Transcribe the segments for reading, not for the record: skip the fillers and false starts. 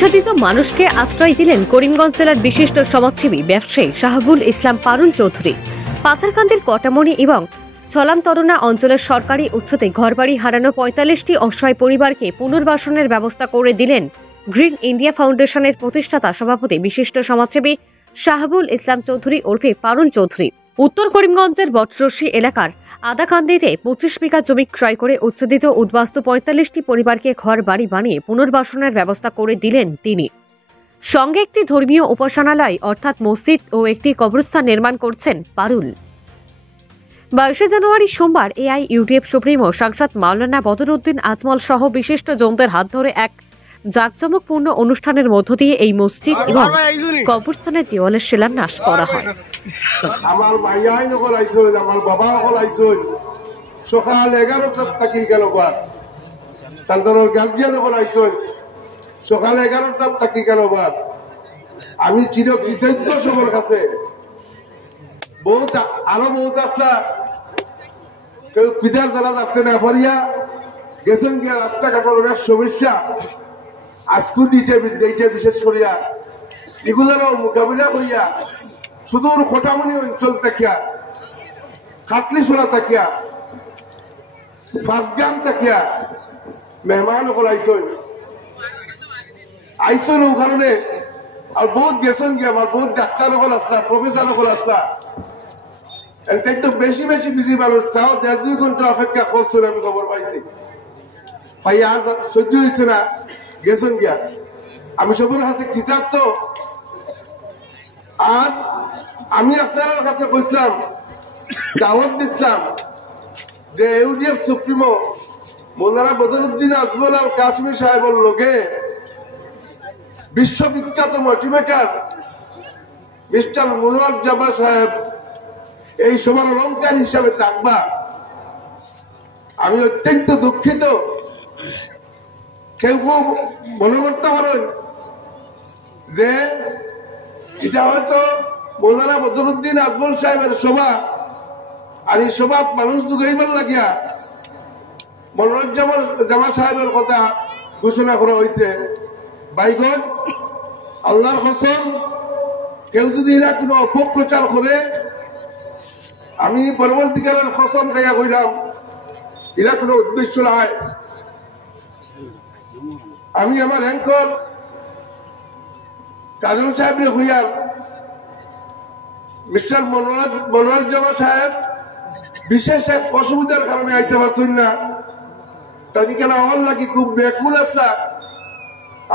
নির্যাতিত মানুষকে আশ্রয় দিলেন করিমগঞ্জ জেলার বিশিষ্ট সমাজসেবী ব্যবসায়ী শাহাবুল ইসলাম পারুল চৌধুরী। পাথারকান্দির কটামণি এবং ছলামতরুণা অঞ্চলের সরকারি উচ্ছতে ঘরবাড়ি হারানো ৪৫টি অসহায় পরিবারকে পুনর্বাসনের ব্যবস্থা করে দিলেন গ্রিন ইন্ডিয়া ফাউন্ডেশনের প্রতিষ্ঠাতা সভাপতি বিশিষ্ট সমাজসেবী শাহাবুল ইসলাম চৌধুরী ওরফে পারুল চৌধুরী। উত্তর করিমগঞ্জের বটরশি এলাকার আদাকান্দিতে ২৫ বিঘা জমি ক্রয় করে উচ্ছেদিত উদ্বাস্তু ৪৫টি পরিবারকে ঘর বাড়ি বানিয়ে পুনর্বাসনের ব্যবস্থা করে দিলেন তিনি। সঙ্গে একটি ধর্মীয় উপাসনালয় অর্থাৎ মসজিদ ও একটি কবরস্থান নির্মাণ করছেন পারুল। ২২ জানুয়ারি সোমবার এআইইউডিএফ সুপ্রিমো সাংসদ মাওলানা বদরউদ্দিন আজমল সহ বিশিষ্ট জনদের হাত ধরে এক জাঁকজমকপূর্ণ অনুষ্ঠানের মধ্য দিয়ে এই মসজিদ এবং কবরস্থানের দেওয়ালের শিলান্যাস করা হয়। আমার মাইয়াই নকল আইসল, আমার বাবা নকল আইসল, সকাল 11টার থাকি গেল বাদ। তাদের গার্জিয়ান নকল আইসল, সকাল 11টার থাকি গেল বাদ। আমি চির কৃতজ্ঞ সবার কাছে। বহুত আরো বহুত আসলা কেউ পিতার দ্বারা যাতে না পারিয়া গেছেন গিয়া রাস্তাঘাটের অনেক সমস্যা আজকু দিতে বিশেষ করিয়া এগুলোরও মোকাবিলা করিয়া সুদূর খোটামনি অঞ্চল থাকিয়া খাতলিসোলা থাকিয়া ফাঁসগাম থাকিয়া মেহমান সকল আইসন ও কারণে আর বহুত গেছেন গিয়া আমার বহুত ডাক্তার সকল আসলা প্রফেসর সকল আসলা তাই তো বেশি বেশি বিজি মানুষ তাও ১.৫-২ ঘন্টা অপেক্ষা করছেন আমি খবর পাইছি। ভাই আর সহ্য হয়েছে না গেছেন গিয়া। আমি সবার কাছে কৃতার্থ। আর আমি আপনার কাছে কইছিলাম দাওয়াত দিছিলাম যে ইউডিএফ সুপ্রিমো মৌলানা বদরউদ্দিন আজমল আল কাসমি সাহেবের লোকে বিশ্ববিখ্যাত মোটিভেটর মিস্টার মনোয়ার জামা সাহেব এই সবার অলঙ্কার হিসাবে থাকবা। আমি অত্যন্ত দুঃখিত। কেউ কেউ মনে করতে পারেন যে এটা হয়তো মৌলানা বদরউদ্দিন আজমল সাহেবের সভা, আর এই সভা মানুষ ঢুকাইবার লাগিয়া মনোয়ার জামা সাহেবের কথা ঘোষণা করা হয়েছে। বাইগন আল্লাহর কসম, কেউ যদি এরা কোনো অপপ্রচার করে, আমি পরবর্তীকালের কসম খাইয়া কইলাম এরা কোনো উদ্দেশ্য নাই। আমি আমার অ্যাঙ্কর কাজল সাহেব হইয়ার মিস্টার মনোয়ার জামা সাহেব বিশেষ এক অসুবিধার কারণে আইতে পারছেন না। তাই কেন আমার লাগি খুব ব্যাকুল আসলা।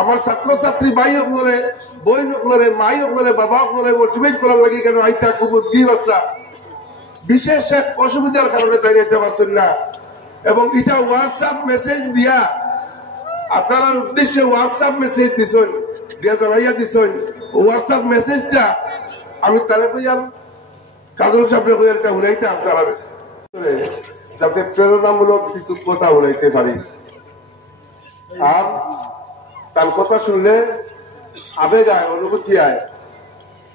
আমার ছাত্রছাত্রী ভাই হকলরে, বই হকলরে, মাই হকলরে, বাবা হকলরে মোটিভেট করার লাগি কেন আইতা খুব উদ্গ্রীব আসলা। বিশেষ এক অসুবিধার কারণে তাই আইতে পারছেন না। এবং এটা হোয়াটসঅ্যাপ মেসেজ দিয়া আপনার উদ্দেশ্যে হোয়াটসঅ্যাপ মেসেজ দিছেন, দিয়া জানাইয়া দিছেন। হোয়াটসঅ্যাপ মেসেজটা আমি তারে কইয়ার কাজল সাহেব কইয়ার এটা উড়াইতে আপনারা যাতে প্রেরণামূলক কিছু কথা উড়াইতে পারি। আর তার কথা শুনলে আবেগ আয়, অনুভূতি আয়।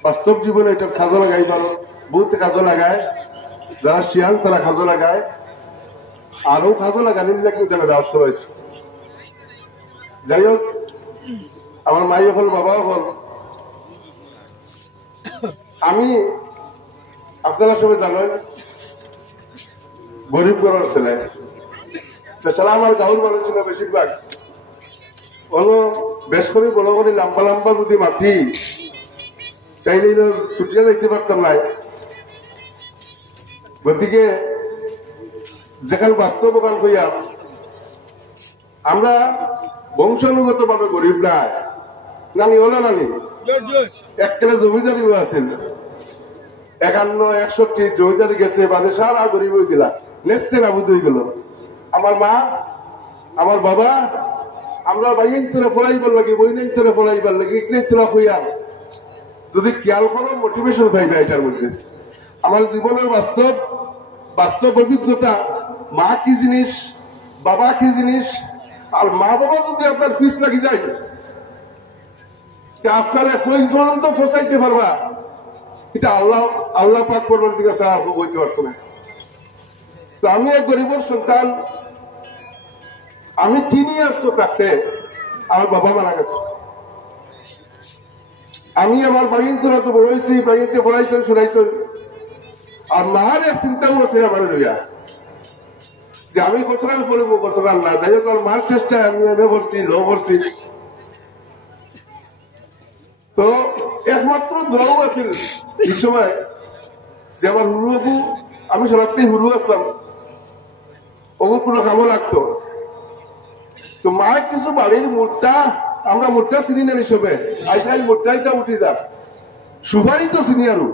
বাস্তব জীবনে এটার কাজে লাগাই মানুষ বহুত কাজে লাগায়, যারা শিয়ান তারা কাজে লাগায়, আরো কাজে লাগানি কিন্তু তারা দাওয়াত করেছে। যাই হোক, আমার মাই হল, বাবাও হল, আমি আপনারা সবাই জানেন গরিব ঘরের ছেলে। তাছাড়া আমার গাঁর মানুষ ছিল বেশিরভাগ হলো বেশ করে বড় করে লম্বা লম্বা যদি মাতি তাইলে ছুটিয়ে যাইতে পারতাম না। গতিকে যেখানে বাস্তব কাল কইয়া আমরা বংশানুগত ভাবে গরিব নাই। নানি ওলা নানি এককালে জমিদারিও আছেন, ৫১-৬১ জমিদারি গেছে, বাদে সারা গরিব হয়ে গেলা, নেচতে নাবুদ হয়ে গেল। আমার মা, আমার বাবা, আমরা বাইন তোরা ফলাইবার লাগে, বইনাইন তোরা ফলাইবার লাগে, ইকনে তোরা হইয়া যদি খেয়াল করো মোটিভেশন পাইবে এটার মধ্যে। আমার জীবনের বাস্তব অভিজ্ঞতা, মা কি জিনিস, বাবা কি জিনিস। আর মা বাবা যদি আপনার ফিস লাগি যায় আপনার কই পর্যন্ত ফসাইতে পারবা, এটা আল্লাহ পাক পরবর্তীকালে ছাড়া বলতে পারছো না। তো আমি এক গরিবের সন্তান, আমি 3 ইয়ার্স থাকতে আমার বাবা মারা গেছে। আমি আমার বাড়ির তোরা তো বড় হয়েছি, বাড়িতে পড়াইছেন শোনাইছেন, আর মার এক চিন্তাও আছে আমার লইয়া যে আমি কতকাল পড়বো কতকাল না। যাই হোক আর মার চেষ্টায় আমি এনে পড়ছি, ল পড়ছি। তো একমাত্র দোয়াও আছিল এই সময় যে আমার হুরু বাবু, আমি সরাতেই হুরু আসলাম, ওগু কোনো কামও লাগতো। তো মা কিছু বাড়ির মূর্তা, আমরা মূর্তা চিনি না হিসেবে আইসাইল মূর্তাইটা উঠি যা সুপারি তো চিনি আরো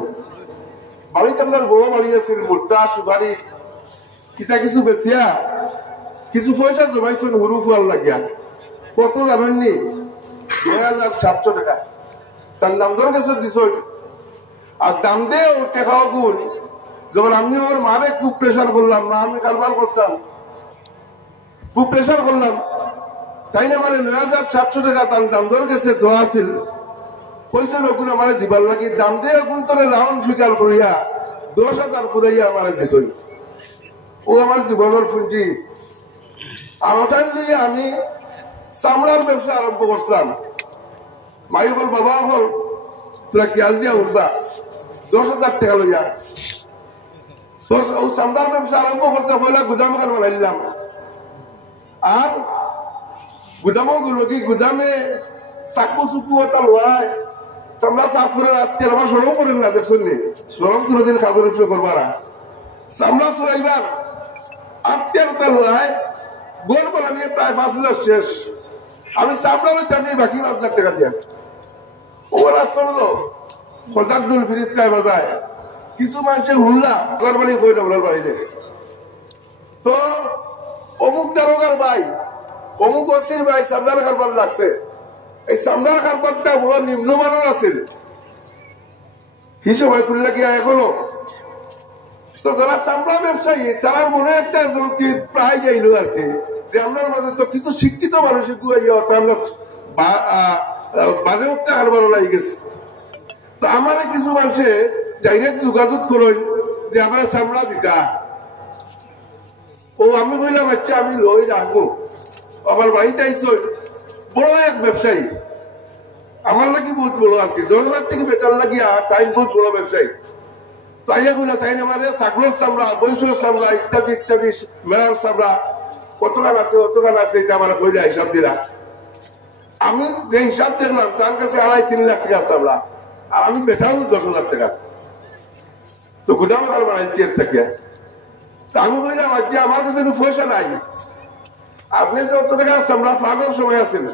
বাড়িতে আপনার বড় বাড়ি আছিল, মূর্তা সুপারি কিতা কিছু বেচিয়া কিছু পয়সা জমাইছেন হুরু ফুয়াল লাগিয়া। কত জানেননি? 2700 টাকা তার দাম ধরে গেছে দিছ। আর দাম দিয়ে ও টেকাও গুণ যখন আমি আমার মারে খুব প্রেশার করলাম, মা আমি কারবার করতাম, খুব প্রেশার করলাম, তাই না মানে 9700 টাকা তার দাম ধরে গেছে দোয়া আছিল। কইছেন ওগুলো আমার দিবার লাগি, দাম দিয়ে ওগুন তোরে রাউন্ড ফিকার করিয়া 10,000 পুরাইয়া আমার দিছ। ও আমার জীবনের পুঁজি। আর ওটাই দিয়ে আমি চামড়ার ব্যবসা আরম্ভ করছিলাম। মাই বল বাবা বল তোরা খেয়াল দিয়া উঠবা 10,000 টাকা লইয়া। তো ও চামড়ার ব্যবসা আরম্ভ করতে হইলে গুদাম খান বানাইলাম। আর গুদামও গুলো কি গুদামে চাকু চুকু ওটা লোয়ায় চামড়া সাফ করে রাত্রে আমার সরম করেন না, দেখছেন নি? সরম কোনোদিন কাজের উপরে করবা না। চামড়া চড়াইবার আত্মীয়তা লোয়ায় গোল বানানি প্রায় 5,000 শেষ। আমি চামড়া লইতাম নিয়ে বাকি 5,000 টাকা দিয়া। ওরা চললো খোদারদুল ফিরিস্তায় বাজায়, কিছু মানুষের হুল্লা ওর বাড়ি হয়ে যাবো বাড়িতে। তো অমুক দারোগার ভাই, অমুক ওসির ভাই চামড়ার কারবার লাগছে। এই চামড়ার কারবারটা বড় নিম্নমানের আছে হিসেব করলে কি এখনো। তো যারা চামড়া ব্যবসায়ী তার মনে একটা প্রায় যাইল আর কি, যে আপনার মাঝে তো কিছু শিক্ষিত মানুষ আমরা বাজে একটা কারবার লাগি গেছে। তো আমার কিছু মানুষে ডাইরেক্ট যোগাযোগ করেন যে আমার চামড়া দিতা। ও আমি বললাম আচ্ছা আমি লই রাখবো। আমার বাড়িতে আইসো বড় এক ব্যবসায়ী, আমার লাগি বহুত বড় আর কি, জনগণের থেকে বেটার লাগিয়া তাই বহুত বড় ব্যবসায়ী। তাইয়া গুলা তাই আমার ছাগলের চামড়া, বৈশের চামড়া ইত্যাদি ইত্যাদি মেলার চামড়া কতখান আছে এটা আমার কইলা হিসাব দিলা। আমি যে হিসাব দেখলাম তার কাছে 2.5-3 লাখ টাকার চামড়া, আর আমি বেটাও 10,000 টাকা। তো গুদাম কার বানাইছি এর থেকে। তো আমি বললাম আজকে আমার কাছে পয়সা নাই, আপনি যে অত টাকার চামড়া ফাটার সময় আছেন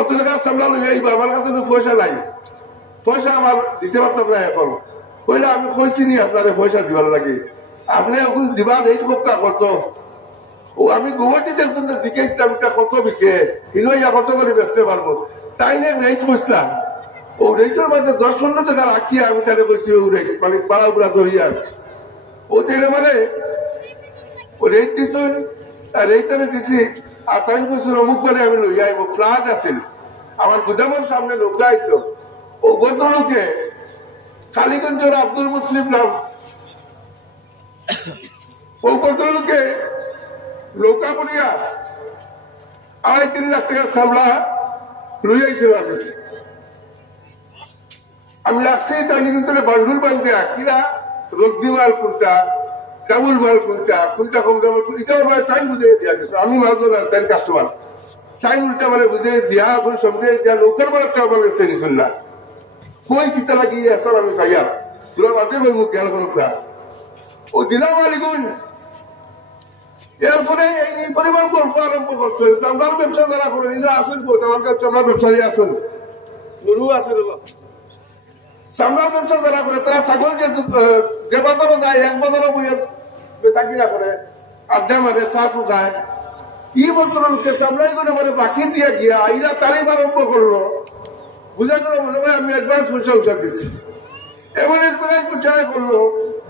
অত টাকার চামড়া লইয়া আমার কাছে পয়সা নাই, পয়সা আমার দিতে পারতাম না এখন। কইলে আমি কইছি নি আপনার পয়সা দিবার লাগে, আপনি ওগুলো দিবার রেট খুব কত। ও আমি গুয়াহাটিতে একজন জিজ্ঞাসলাম এটা কত বিকে, ইয়া কত করে বেচতে পারবো, তাই না রেট কইসলাম। ও রেটের মধ্যে 10-15 টাকা রাখিয়া আমি তাকে কইছি ও রেট মানে পাড়া পুরা ধরিয়া ও তাইলে মানে ও রেট দিছ রেট দিছি। আর তাই কইছিল অমুক বলে আমি লইয়া আইব, ফ্লাড আছিল আমার গুদামের সামনে নৌকা আইতো। ও ভদ্রলোকে কালীগঞ্জের আব্দুল মুসলিম নাম, ও ভদ্রলোকে নৌকা করিয়া 2.5-3 লাখ টাকার চামড়া লইয়াইছিল। আমি লাগছি তাই কিন্তু বান্ডুল বান্ধে কিরা রগ্নি মাল কোনটা, ডাবল মাল কোনটা, কোনটা কম ডাবল এটা তাই বুঝে দিয়া গেছে। আমি মালজন তাই কাস্টমার তাই উল্টা মানে বুঝে দিয়া করে সমঝে দিয়া নৌকার মালটা আমার কাছে নিছিল না। কই কিতা লাগিয়ে আসল আমি খাইয়া তোরা বাদে কই মুখ খেয়াল করুক না। ও দিলাম আলিগুন এর ফলে এই পরিমাণ গল্প আরম্ভ করছে। চামড়ার ব্যবসা যারা করে নিজে আসেন আমার কাছে চামড়ার ব্যবসায়ী আসেন, গরু আসেন। চামড়ার ব্যবসা যারা করে তারা ছাগল যে বাজারও যায় এক বাজারও বইয়ের বেচা কিনা করে, আড্ডা মারে, চা শুকায়। ই বলতো লোকে চামড়াই করে মানে বাকি দিয়ে গিয়া এরা তারিখ আরম্ভ করলো, বুঝা করে মনে হয় আমি অ্যাডভান্স পয়সা দিচ্ছি। এবার অ্যাডভান্স পয়সা করলো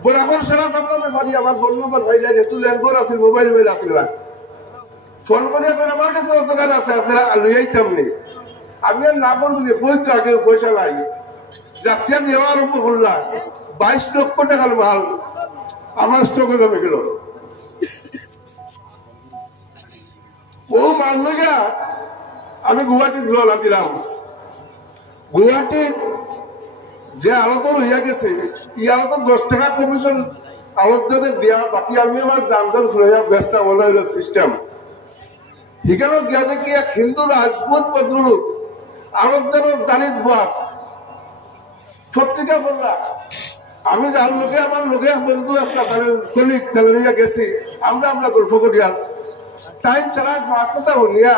বরাবর সেরা চামড়া ব্যাপারী আমার ফোন নম্বর ভাইলা যেহেতু ল্যান্ডফোন আছে, মোবাইল আছে না, ফোন করে আমার কাছে দোকান আছে আপনারা লইয়াইতাম নেই। আমি আর না বলবো যে কই তো আগে পয়সা নাই, যাচ্ছিয়া দেওয়া আরম্ভ করলাম। 22 লক্ষ টাকার মাল আমার স্টকে জমে গেল। ও মাল লইয়া আমি গুয়াহাটির রওনা দিলাম। গুয়াহাটির যে আলোত হইয়া গেছে ই আলোত 10 টাকা কমিশন আলোকদাদের দেওয়া, বাকি আমি আমার দামদার ঘুরাইয়া ব্যস্ত মনে হইল সিস্টেম। সেখানে গিয়া দেখি এক হিন্দু রাজপুত ভদ্রলোক আলোকদারের দাঁড়িয়ে বাদ সত্যিকা বললা। আমি যার লোকে আমার লোকে বন্ধু একটা তাদের কলিগ তাদের গেছি, আমরা গল্প করিয়া তাই ছাড়া কথা শুনিয়া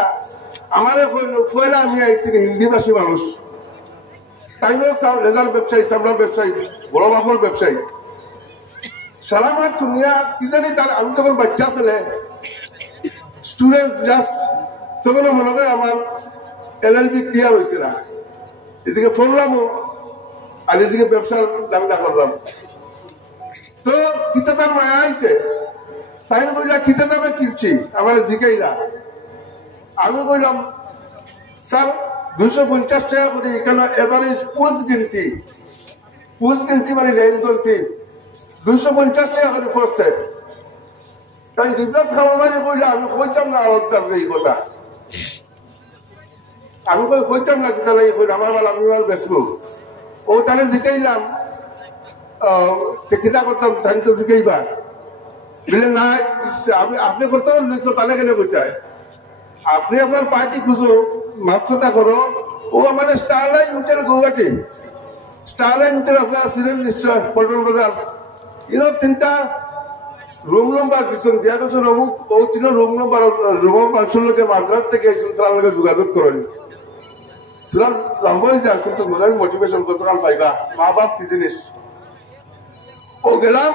আমারে ফয়লা আমি আইছি হিন্দিভাষী মানুষ, তাই লেজার ব্যবসায়ী, চামড়া ব্যবসায়ী, বড় বাফর ব্যবসায়ী। সারা মাঠ শুনিয়া কি জানি তার, আমি তখন বাচ্চা ছেলে স্টুডেন্ট জাস্ট, তখন মনে করে আমার LLB ক্লিয়ার হয়েছে না, এদিকে ফোনলামও আর এদিকে ব্যবসার দামটা করলাম। তো কিতা তার মায়া আইছে, তাই বললাম কিতা দামে কিনছি, আমার জিকাইলা। আমি বললাম স্যার 250 টাকা করে, কেন এভারেজ পোস্ট গিনতি মানে লেন গন্তি 250 টাকা করে পড়ছে। তাই দুর্গাত খাওয়া মানে বললে আমি কইতাম না আলোকদার এই কথা, আমি কইতাম না কিতা লাগে, আমার মাল আমি মাল বেচবো। ও তাহলে জিকাইলাম কিতা করতাম, তাই তো জিকাইবা বলে না আপনি করতে নিচ্ছ, তাহলে কেন করতে হয়, আপনি আপনার পার্টি খুঁজো, মাথা করো। ও আমাদের Starline hotel Guwahati, Starline hotel আপনারা ছিলেন নিশ্চয়, পল্টন বাজার, 3টা রুম নম্বর দিচ্ছেন, দিয়া তো অমুক ও 3 রুম নম্বর রুমের মানুষের লোকে মাদ্রাস থেকে এসেছেন, তার লোকে যোগাযোগ করেন। সুতরাং লম্বাই যান, কিন্তু মনে মোটিভেশন গতকাল পাইবা, মা বাপ কি জিনিস। ও গেলাম,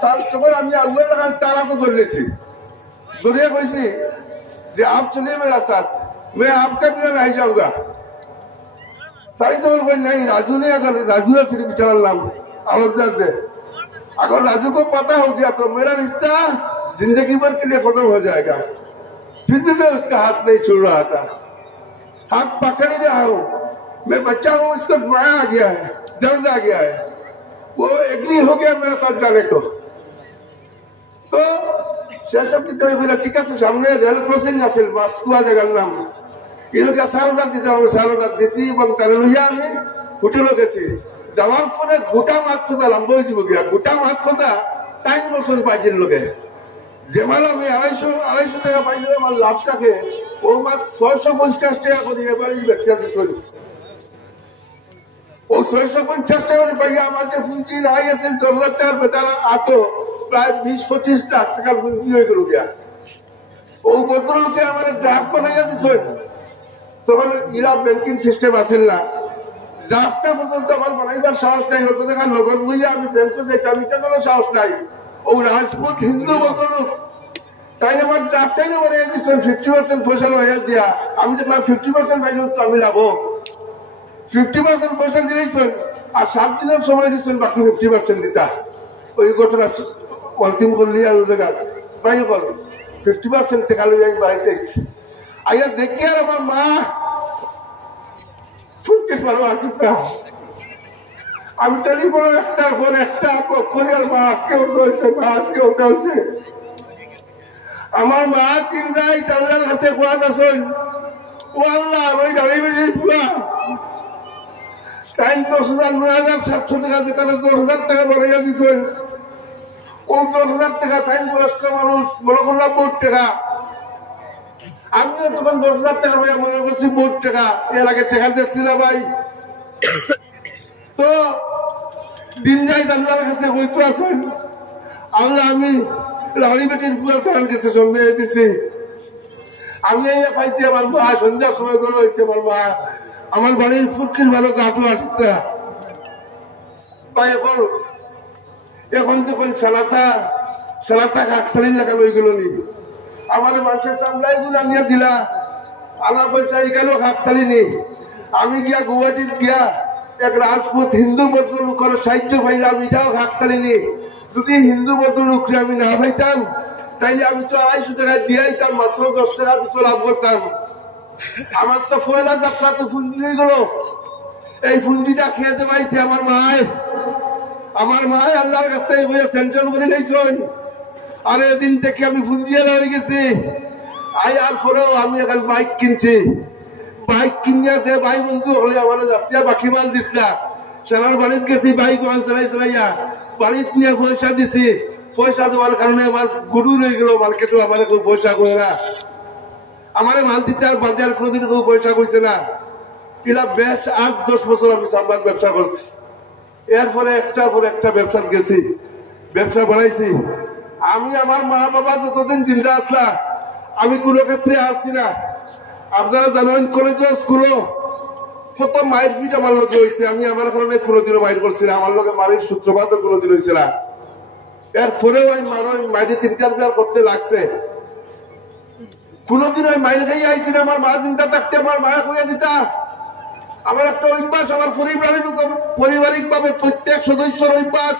তার তখন আমি আগুয়ে লাগান তারা তো ধরেছি, ধরিয়ে কইছি যে आप चलिए मेरा साथ, मैं आपका बिना नहीं जाऊंगा। ताई तो बोल नहीं, राजू ने अगर राजू ने सिर्फ चला नाम आलोकदार से, अगर राजू को पता हो गया तो मेरा रिश्ता जिंदगी भर के लिए खत्म हो जाएगा। फिर भी मैं उसका हाथ नहीं छोड़ रहा था, हाथ पकड़ ही रहा हूँ। मैं बच्चा हूँ, इसको माया आ गया है, दर्द आ गया है, वो एग्री हो गया मेरे साथ जाने को। तो সেসব কিন্তু ঠিক আছে, সামনে রেল ক্রসিং আছে, মাসকুয়া জায়গার নাম, এদেরকে 4 রাত দিতে হবে, 4 রাত দিছি এবং তার লইয়া আমি হোটেলে গেছি। যাওয়ার পরে গোটা মাছ খোঁজা লম্বা হয়ে যাব গিয়া, গোটা মাছ খোঁজা 3 বছর পাইছিল লোকে, যে মাল আমি 250 টাকা পাইলে আমার লাভ থাকে, ও মাছ 650 টাকা করে এবার বেশি আছে। ও 650 টাকা করে পাইয়া আমার যে পুঁজি রাই আছে 10 লাখ টাকার বেতার আতো প্রায় 20-25 লাখ টাকার পুঁজি হয়ে গেল গিয়া। ও ভদ্রলোকে আমার ড্রাফট বানাইয়া দিছে, তখন ইরা ব্যাংকিং সিস্টেম আসেন না, ড্রাফটটা পর্যন্ত আমার বানাইবার সাহস নাই। হতো দেখা নগদ লইয়া আমি ব্যাংকে যাইতাম, এটা কোনো সাহস নাই। ও রাজপুত হিন্দু ভদ্রলোক, তাই আমার ড্রাফটাই না বানাইয়া দিচ্ছেন 50% ফসল হয়ে দিয়া। আমি দেখলাম 50% পাইল তো আমি লাভ, 50% ফসল দিয়েছেন আর 7 দিনের সময় দিচ্ছেন বাকি 50% দিতা। ওই ঘটনা অন্তিম করলি আর জায়গা পাই কর 50% টাকা লই আমি বাড়িতে এসেছি। আইয়া দেখি আর আমার মা ফুটতে পারো আর কি, আমি টেলিফোনে একটার পর একটা করে আর মা আজকে ওটা হয়েছে, মা আজকে ওটা হয়েছে। আমার মা 3 রাত আল্লাহর কাছে কোরআন আসেন, ও আল্লাহ ওই গাড়ি বেরিয়ে পুরা 10,000-9,700 টাকা, যে তারা 10,000 টাকা বাড়াইয়া দিচ্ছেন। ও 10,000 টাকা ফাইন বয়স্ক মানুষ মনে করলাম 4 টাকা, আমিও তখন 10,000 টাকা ভাইয়া মনে করছি 4 টাকা, এর আগে টাকা দেখছি না ভাই। তো দিন যাই আল্লাহর কাছে হইতে আছেন, আল্লাহ আমি রাড়ি বেটির পুরো তার কাছে সঙ্গে দিছি। আমি পাইছি আমার মা সন্ধ্যার সময় করে হয়েছে, আমার মা আমার বাড়ির ফুটকির ভালো গাঁটু আটটা পাই। এখন যখন সালাতা কাকতালির লেখা লই গেল নি, আমার মানুষের সামলাই গুলা নিয়ে দিলা, আলা পয়সা গেল কাকতালি নেই। আমি গিয়া গুয়াহাটির গিয়া এক রাজপুত হিন্দু ভদ্রলোকের সাহায্য পাইলাম, এটাও কাকতালি নেই। যদি হিন্দু ভদ্রলোককে আমি না পাইতাম তাইলে আমি তো 250 টাকা দিয়াইতাম, মাত্র 10 টাকা কিছু লাভ করতাম। আমার তো ফয়লা যাত্রা তো ফুঞ্জি হয়ে গেল, এই ফুঞ্জিটা খেতে পাইছে আমার মায়। আমার মায় আল্লাহর কাছ থেকে সেন্ট্রাল করে নিয়েছেন, আর এদিন থেকে আমি ফুঞ্জিয়ালা হয়ে গেছি। আর পরেও আমি এখন বাইক কিনছি, বাইক কিনিয়া যে ভাই বন্ধু হলে আমার যাচ্ছিয়া বাকি মাল দিসলা, সেনার বাড়িতে গেছি, বাইক চালাই চালাইয়া বাড়িতে নিয়ে পয়সা দিছি। পয়সা দেওয়ার কারণে আমার গুরু রয়ে গেল মার্কেটও, আমার কেউ পয়সা করে না, আমার মাল দিতে আর বাজার কোনোদিন কেউ পয়সা করছে না। এরা বেশ 8-10 বছর আমি চামড়ার ব্যবসা করছি। এরপরে একটার পর একটা ব্যবসা গেছি, ব্যবসা বাড়াইছি। আমি আমার মা বাবা যতদিন জিন্দা আসলা আমি কোনো ক্ষেত্রে আসছি না। আপনারা জানেন কলেজ স্কুলও কত মায়ের ফিট আমার লোকে হয়েছে, আমি আমার কারণে কোনোদিনও মায়ের করছি না, আমার লোকে মায়ের সূত্রপাতও কোনোদিন হয়েছে না। এরপরেও ওই মায়ের 3-4 করতে লাগছে। কোনোদিন ওই মায়ের খাইয়ে আইছি না, আমার মা চিন্তা থাকতে আমার মায়া খুঁজে দিতা। আমার একটা অভ্যাস, আমার পারিবারিক ভাবে প্রত্যেক সদস্যের অভ্যাস,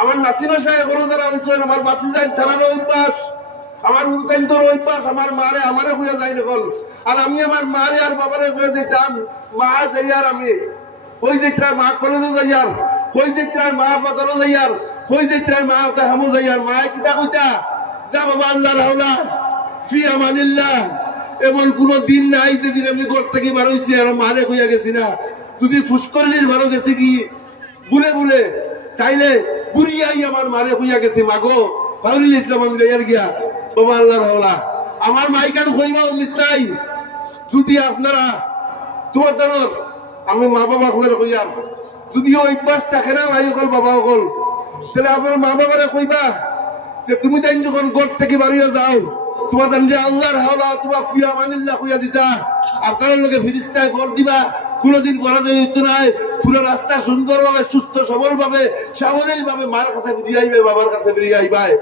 আমার নাতিনো সাহেব এখনো যারা হয়েছে, আমার বাঁচি যায় তারার অভ্যাস, আমার উল্কান্তর অভ্যাস, আমার মারে আমারে খুঁজে যাই নকল। আর আমি আমার মারে আর বাবারে খুঁজে যেতাম, মা যাইয়ার আমি কই যেতাম, মা কলেজও যাইয়ার, কই যেতাম মা বাজারও যাইয়ার, কই যেতাম মা হামো যাইয়ার। মা কিতা কইতা, যা বাবা আল্লাহর হাওলা ফি আমানিল্লাহ। এমন কোন দিন নাই যেদিন আমি ঘর থেকে বার হয়েছি আর মারে হইয়া গেছি না। যদি ফুসকরির ভালো গেছে কি বুলে বুলে, তাইলে বুড়িয়াই আমার মারে হইয়া গেছি, মাগো পাউরিল ইসলাম আমি যাইয়ার গিয়া বাবা আল্লাহর হাওলা। আমার মাইকান হইবা মিস নাই। যদি আপনারা তোমার দানোর আমি মা বাবা হলে হইয়ার, যদি অভ্যাস থাকে না ভাই হল বাবা হল, তাহলে আপনার মা বাবারে কইবা যে তুমি তাই যখন ঘর থেকে বাড়িয়ে যাও তোমার জানলে আল্লাহর হাওলা তোমার ফিয়া মানিল্লাহ হইয়া দিতা। আপনার লোকে ফিরিস্তায় ঘর দিবা, কোনোদিন পরাজয় হইতো নাই। পুরো রাস্তা সুন্দর ভাবে সুস্থ সবল ভাবে সাবলীল ভাবে মার কাছে ফিরিয়ে আইবে, বাবার কাছে ফিরিয়ে আইবাই।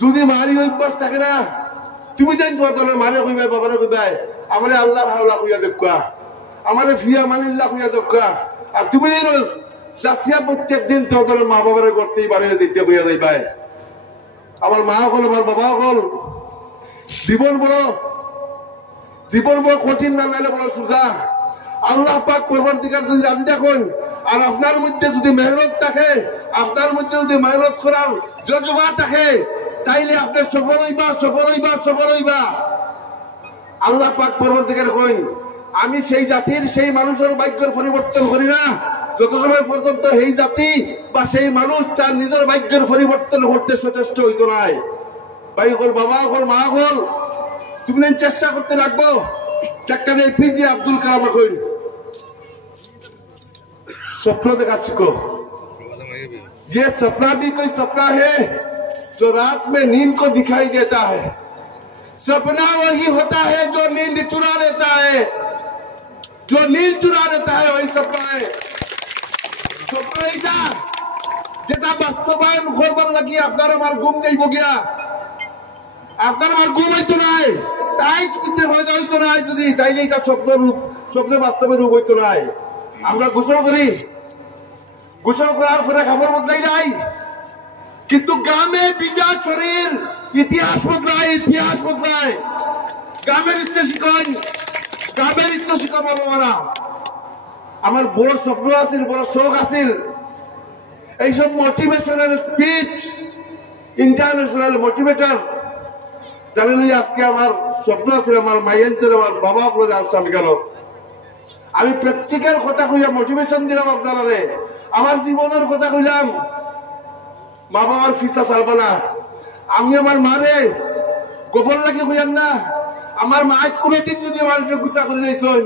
যদি মারি অভ্যাস থাকে না, তুমি যাই তোমার মারে কইবাই বাবারে কইবাই আমারে আল্লাহর হাওলা কইয়া দেখা, আমারে ফিয়া মানিল্লাহ কইয়া দেখা। আর তুমি যাচ্ছিয়া প্রত্যেক দিন তোমার মা বাবারে করতেই বাড়ি যেতে কইয়া যাইবাই। আমার মা হল আমার বাবা হল, জীবন বড় কঠিন না, নাইলে বড় সোজা। আল্লাহ পাক পরবর্তীকার যদি রাজি থাকুন আর আপনার মধ্যে যদি মেহনত থাকে, আপনার মধ্যে যদি মেহনত করার জজবা থাকে, তাইলে আপনার সফল হইবা। আল্লাহ পাক পরবর্তীকার কইন, আমি সেই জাতির সেই মানুষের ভাগ্যের পরিবর্তন করি না যত সময় পর্যন্ত সেই জাতি বা সেই মানুষ তার নিজের ভাগ্যের পরিবর্তন করতে সচেষ্ট হইতো নাই। ভাই হল, বাবা হল, মা হল, তুমি চেষ্টা করতে লাগবো। Captain APJ Abdul Kalam coin स्वप्न देखा सीखो। ये सपना भी कोई सपना है जो रात में नींद को दिखाई देता है। सपना वही होता है जो नींद चुरा लेता है, जो नींद चुरा लेता है वही सपना है। स्वप्न এটা যেটা বাস্তবায়ন করবার লাগি আপনার আমার ঘুম যাইব গিয়া, আপনার আমার ঘুম হইতো নাই, তাই স্মৃতি হয়ে যাইতো নাই। যদি তাইলে এটা স্বপ্ন বাস্তবে রূপ হইতো নাই। আমরা গোসল করি, গোসল করার পরে খাবার বদলাই নাই, কিন্তু গ্রামে ভিজা শরীর ইতিহাস বদলায়। গ্রামের শিক্ষা বাবা। আমার বড় স্বপ্ন আছিল, বড় শখ আছিল এইসব মোটিভেশনাল স্পিচ, ইন্টারন্যাশনাল মোটিভেটর। জানেন আজকে আমার স্বপ্ন আছিল আমার মাইয়ের আমার বাবা আপনাদের আসাম গেল। আমি প্র্যাকটিক্যাল কথা কইলাম, মোটিভেশন দিলাম আপনারা, আমার জীবনের কথা কইলাম। মা বাবার ফিসা চালবা না। আমি আমার মারে গোপন লাগে কইয়ান না। আমার মা কোনদিন যদি আমার গুছা করে দিয়েছেন,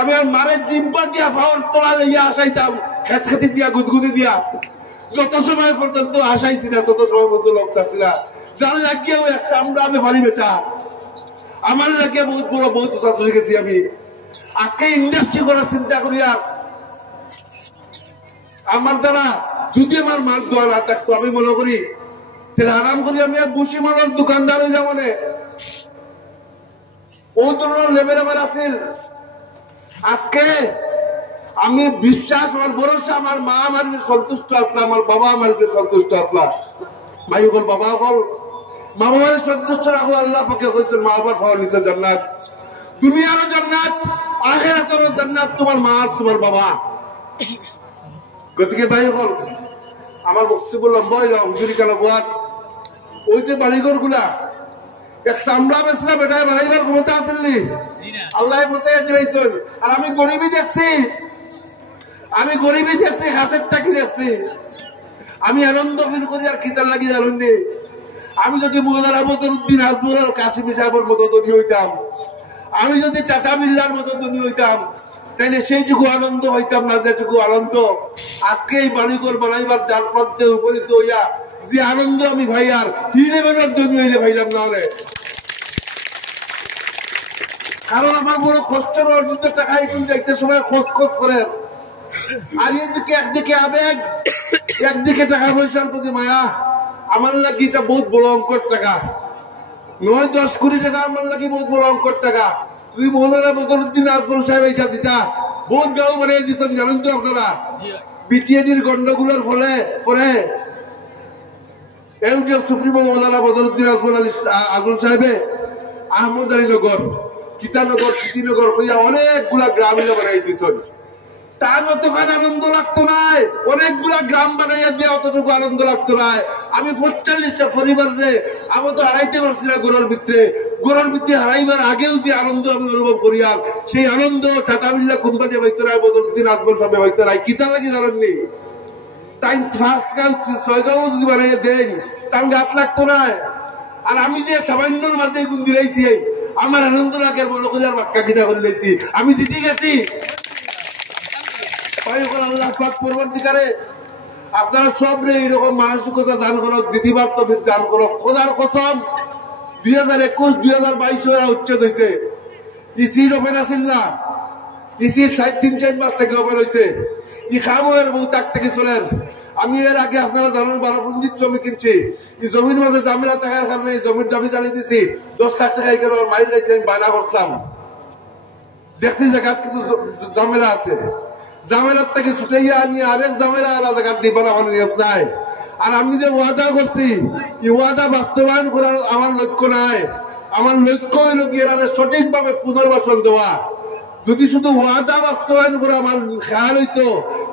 আমি আর মারে ডিম্পা দিয়া ফাওয়ার তোলা লইয়া আসাইতাম, খেতি দিয়া গুদগুদি দিয়া। যত সময় পর্যন্ত আসাইছি না তত সময় পর্যন্ত লোক চাচ্ছি না। যার লাগিয়েও এক চামড়া আমি পারি বেটা, আমার লাগিয়ে বহুত ছাত্র গেছি আমি। আজকে ইন্ডাস্ট্রি করার চিন্তা করি, আর আমার দ্বারা যদি আমার মাল দোয়া না থাকতো আমি মনে করি তাহলে আরাম করি আমি বুসি মালের দোকানদার হইলাম। মানে ও ধরনের লেভেল আমার আছিল। আজকে আমি বিশ্বাস, আমার ভরসা, আমার মা আমার সন্তুষ্ট আসলাম, আমার বাবা আমার সন্তুষ্ট আসলাম। ভাই হল, বাবা হল, মা বাবার সন্তুষ্ট রাখো। আল্লাহ পাকে কইছেন মা বাবার খাওয়া নিচে জান্নাত, দুনিয়ারও জান্নাত, আখিরাতেরও জান্নাত, তোমার মা আর তোমার বাবা। গতিকে ভাই হল, আমার বক্তব্য লম্বা হইল, হুজুরি কালো বাদ। ওই যে বাড়িঘর গুলা এক চামড়া বেসরা বেটায় বাড়াইবার ক্ষমতা আসেননি, আল্লাহ ফসাইয়া দিয়েছেন। আর আমি গরিবই দেখছি, আমি গরিবই দেখছি, হাতের টাকি দেখছি। আমি আনন্দ ফিল করি আর খিতার লাগি জানুন। আমি যদি মৌলানা বদরুদ্দিন আজমলের কাশিম সাহেবের মতো ধনী হইতাম, আমি যদি টাটা বিল্লার মতো ধনী হইতাম, তাহলে সেইটুকু আনন্দ হইতাম না যেটুকু আনন্দ আজকে এই বালিগর বানাইবার দ্বার প্রান্তে উপনীত হইয়া যে আনন্দ আমি ভাই আর হিরে বেনার ধনী হইলে ভাইলাম না হলে। কারণ আমার বড় কষ্টের অর্জিত টাকা এখন যাইতে সময় খোঁজ খোঁজ করে, আর এদিকে একদিকে আবেগ, একদিকে টাকা পয়সার প্রতি মায়া। আমার লাগি এটা বহুত বড় অঙ্কের টাকা, 9-10 কোটি টাকা আমার লাগি বহুত বড় অঙ্কের টাকা। তুমি মৌলানা বদরুদ্দিন আজমল সাহেব এটা দিতা, বহুত গাঁও বানিয়ে দিচ্ছেন জানেন তো আপনারা। বিটিএডির গন্ডগোলের ফলে পরে ইউডিএফ সুপ্রিমো মৌলানা বদরুদ্দিন আজমল সাহেবে আহমদ আলী নগর, চিতানগর, কীর্তিনগর হইয়া অনেকগুলা গ্রাম বানাই দিচ্ছেন। তার মতখান আনন্দ লাগতো নাই, অনেকগুলা গ্রাম বানাইয়া দিয়ে অতটুকু আনন্দ লাগতো নাই। আমি 45টা পরিবার রে আমি তো হারাইতে পারছি না গোড়ার ভিতরে। গোড়ার ভিতরে হারাইবার আগেও যে আনন্দ আমি অনুভব করি, আর সেই আনন্দ টাটা বিল্লা কোম্পানি হইতো না, বদরুদ্দিন আজমল সাহেব হইতো না। কিতা লাগি জানেননি? তাই ফার্স্ট গাঁও 6 গাঁও যদি বানাইয়া দেন তার গাছ লাগতো না। আর আমি যে সামান্যর মাঝে গুণ দিলাইছি, আমার আনন্দ লাগে বড় করে আর বাক্কা কিনা করে লাইছি। আমি জিতে গেছি। আপনারা সব এরকম মানসিকতা দান করো, দিদিবার তফিক দান করো। খোদার কসম 2021-2022 উচ্ছেদ হয়েছে। ইসির ওপেন আসেন না, ইসির 3-4 মাস থেকে ওপেন হয়েছে। ই খামের বহু তাক থেকে চলেন। আমি এর আগে আপনারা জানেন 12 পুঞ্জির জমি কিনছি। এই জমির মাঝে জামিলা থাকার কারণে জমির দাবি চালিয়ে দিচ্ছি। 10 লাখ টাকা এখানে মাইল যাইছে, আমি বায়না করলাম। দেখছি জায়গার কিছু জামেলা আছে, জামেলার থেকে ছুটাইয়া আনি আরেক জামেলা আলা জায়গা দিবার আমার নিয়ত নাই। আর আমি যে ওয়াদা করছি, এই ওয়াদা বাস্তবায়ন করার আমার লক্ষ্য নাই। আমার লক্ষ্য হইল কি এর সঠিকভাবে পুনর্বাসন দেওয়া। যদি শুধু ওয়াদা বাস্তবায়ন করে আমার খেয়াল হইতো,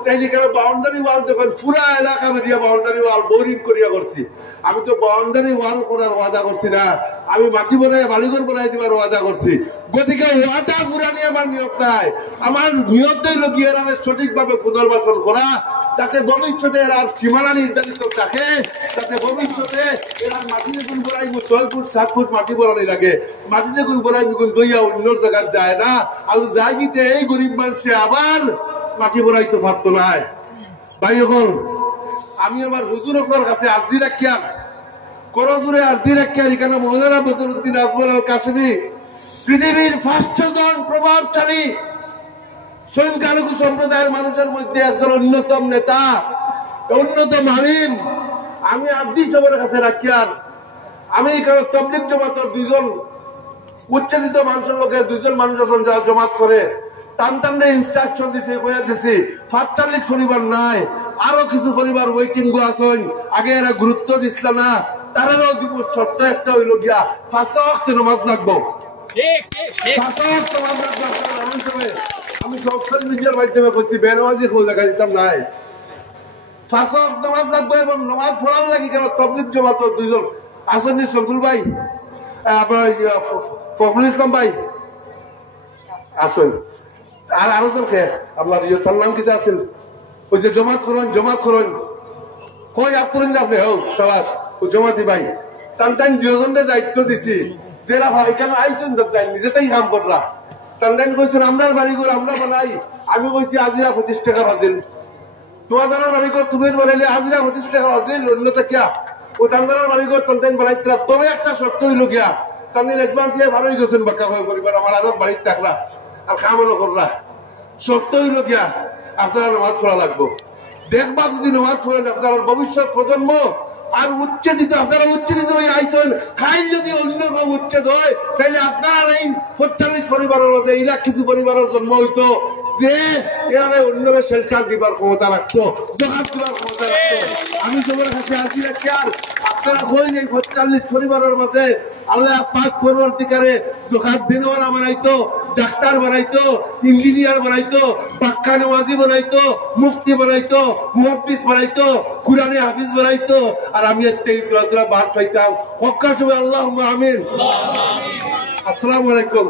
তাইলে কেন বাউন্ডারি ওয়াল দেখেন পুরা এলাকা বেরিয়া বাউন্ডারি ওয়াল বোরিং করিয়া করছি। আমি তো বাউন্ডারি ওয়াল করার ওয়াদা করছি না, আমি মাটি বনাই বালিঘর বনাই দিবার ওয়াদা করছি। গতিকে ওয়াদা পুরা নিয়ে আমার নিয়ত নাই। আমার নিয়ত হইল কি এর সঠিকভাবে পুনর্বাসন করা, যাতে ভবিষ্যতে এর সীমানা নির্ধারিত থাকে, যাতে ভবিষ্যতে এর মাটি যখন বড়াই 6 ফুট 7 ফুট মাটি বড়ানি লাগে, মাটি যখন বড়াই দইয়া অন্য জায়গায় যায় না। আর জায়গিতে এই গরিব মানুষে আবার মাটি বড়াইতে পারতো না। ভাই এখন আমি আমার হুজুরের কাছে আর্জি রাখিয়া, করজুরে আর্জি রাখিয়া, এখানে মৌলানা বদরুদ্দিন আজমল কাশিমি পৃথিবীর 5 জন প্রভাবশালী সংখ্যালঘু সম্প্রদায়ের মানুষের মধ্যে একজন অন্যতম নেতা, অন্যতম আলিম। আমি আর্জি সবার কাছে রাখিয়ার, আমি এখানে তবলিগ জমাতের 2 জন উচ্ছেদিত মানুষের লোকে 2 জন মানুষ আছেন যারা জমাত করে, টানটানে ইনস্ট্রাকশন দিছে, কইয়া দিছি 45 পরিবার নাই, আরো কিছু পরিবার ওয়েটিং গো আছেন। আগে এরা গুরুত্ব দিছিল না, তারাও দিব। শর্ত একটা হইল গিয়া 5 ওয়াক্ত নামাজ লাগবো। আমি সোশ্যাল মিডিয়ার মাধ্যমে করছি, বেনামাজি খোঁজ দেখা দিতাম নাই। 5 ওয়াক্ত নামাজ লাগবো এবং নামাজ পড়ার লাগি কেন তবলিগ জমাত 2 জন আছেন, শামসুল ভাই, আপনার ফখরুল ইসলাম ভাই আসেন, আর আরো জন খেয়ে আপনার তার নাম কিতা আছেন, ওই যে জমাত করেন কই আপনার আপনি হোক সবাস ও জমাতি ভাই টান 2 জনের দায়িত্ব দিছি। যারা ভাই এখানে আইছেন নিজেতেই কাম করলা, টান কইছেন আমরা বাড়িঘর আমরা বানাই। আমি কইছি হাজিরা 25 টাকা বাজিল, তোমাদের বাড়িঘর তুমি বানাইলে হাজিরা 25 টাকা বাজিল, অন্যটা কিয়া ও টান্দার বাড়িঘর টান বানাইতে। তবে একটা শর্ত হইল গিয়া টানের অ্যাডভান্স দিয়ে ভালোই গেছেন বাক্কা হয়ে পরিবার, আমার আরো বাড়িতে থাকলা আর খামানো করলা। শর্ত হইল গিয়া আপনারা নামাজ পড়া লাগবো। দেখবা যদি নামাজ পড়েন আপনার ভবিষ্যৎ প্রজন্ম আর উচ্ছেদিত, আপনারা উচ্ছেদিত হয়ে আইছেন, খাই যদি অন্য কেউ উচ্ছেদ হয় তাহলে আপনারা এই 45 পরিবারের মধ্যে ইলাক কিছু পরিবারের জন্ম হইতো যে এরা অন্যরা শেল্টার দিবার ক্ষমতা রাখতো, জাকাত দিবার ক্ষমতা রাখতো। আমি সবার কাছে আসি রাখি, আর আপনারা কই নেই 45 পরিবারের মাঝে আল্লাহ পাক পরবর্তীকালে জাকাত বিনওয়ালা বানাইতো, ডাক্তার বানাইতো, ইঞ্জিনিয়ার বানাইতো, পাক্কা নামাজি বানাইতো, মুফতি বানাইতো, মুহাদ্দিস বানাইতো, কুরআনে হাফিজ বানাইতো। আর আমি এতেই তোরা বাদ পাইতাম। হক্কার সবাই আল্লাহুম্মা আমিন। আসসালামু আলাইকুম।